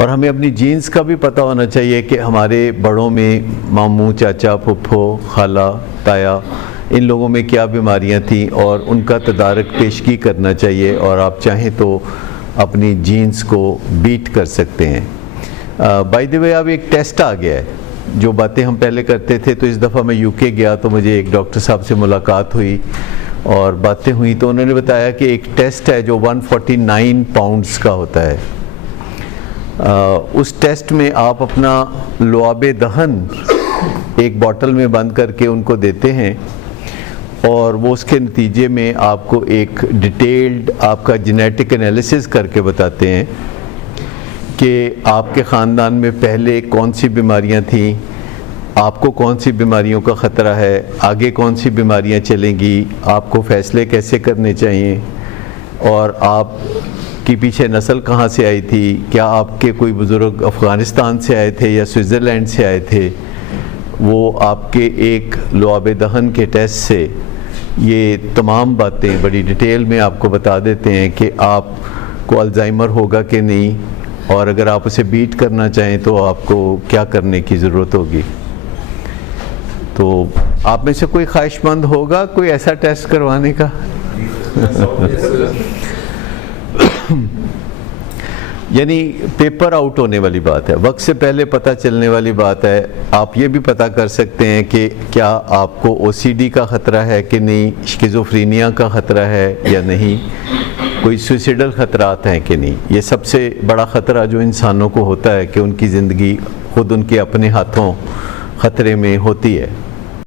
और हमें अपनी जीन्स का भी पता होना चाहिए कि हमारे बड़ों में मामू, चाचा, फुफ्फो, खाला, ताया, इन लोगों में क्या बीमारियां थीं और उनका तदारक पेशगी करना चाहिए, और आप चाहें तो अपनी जीन्स को बीट कर सकते हैं। बाय द वे, अब एक टेस्ट आ गया है। जो बातें हम पहले करते थे, तो इस दफ़ा मैं यूके गया तो मुझे एक डॉक्टर साहब से मुलाकात हुई और बातें हुई, तो उन्होंने बताया कि एक टेस्ट है जो 149 पाउंड्स का होता है। उस टेस्ट में आप अपना लुआबे दहन एक बोतल में बंद करके उनको देते हैं और वो उसके नतीजे में आपको एक डिटेल्ड आपका जेनेटिक एनालिसिस करके बताते हैं कि आपके ख़ानदान में पहले कौन सी बीमारियां थीं, आपको कौन सी बीमारियों का ख़तरा है, आगे कौन सी बीमारियां चलेंगी, आपको फ़ैसले कैसे करने चाहिए, और आप की पीछे नस्ल कहाँ से आई थी, क्या आपके कोई बुज़ुर्ग अफ़गानिस्तान से आए थे या स्विट्ज़रलैंड से आए थे। वो आपके एक लुआबे दहन के टेस्ट से ये तमाम बातें बड़ी डिटेल में आपको बता देते हैं कि आपको अल्ज़ाइमर होगा कि नहीं, और अगर आप उसे बीट करना चाहें तो आपको क्या करने की ज़रूरत होगी। तो आप में से कोई ख्वाहिशमंद होगा कोई ऐसा टेस्ट करवाने का? यानी पेपर आउट होने वाली बात है, वक्त से पहले पता चलने वाली बात है। आप ये भी पता कर सकते हैं कि क्या आपको ओसीडी का ख़तरा है कि नहीं, शिज़ोफ्रेनिया का ख़तरा है या नहीं, कोई सुइसाइडल ख़तरात हैं कि नहीं। ये सबसे बड़ा ख़तरा जो इंसानों को होता है कि उनकी ज़िंदगी खुद उनके अपने हाथों ख़तरे में होती है।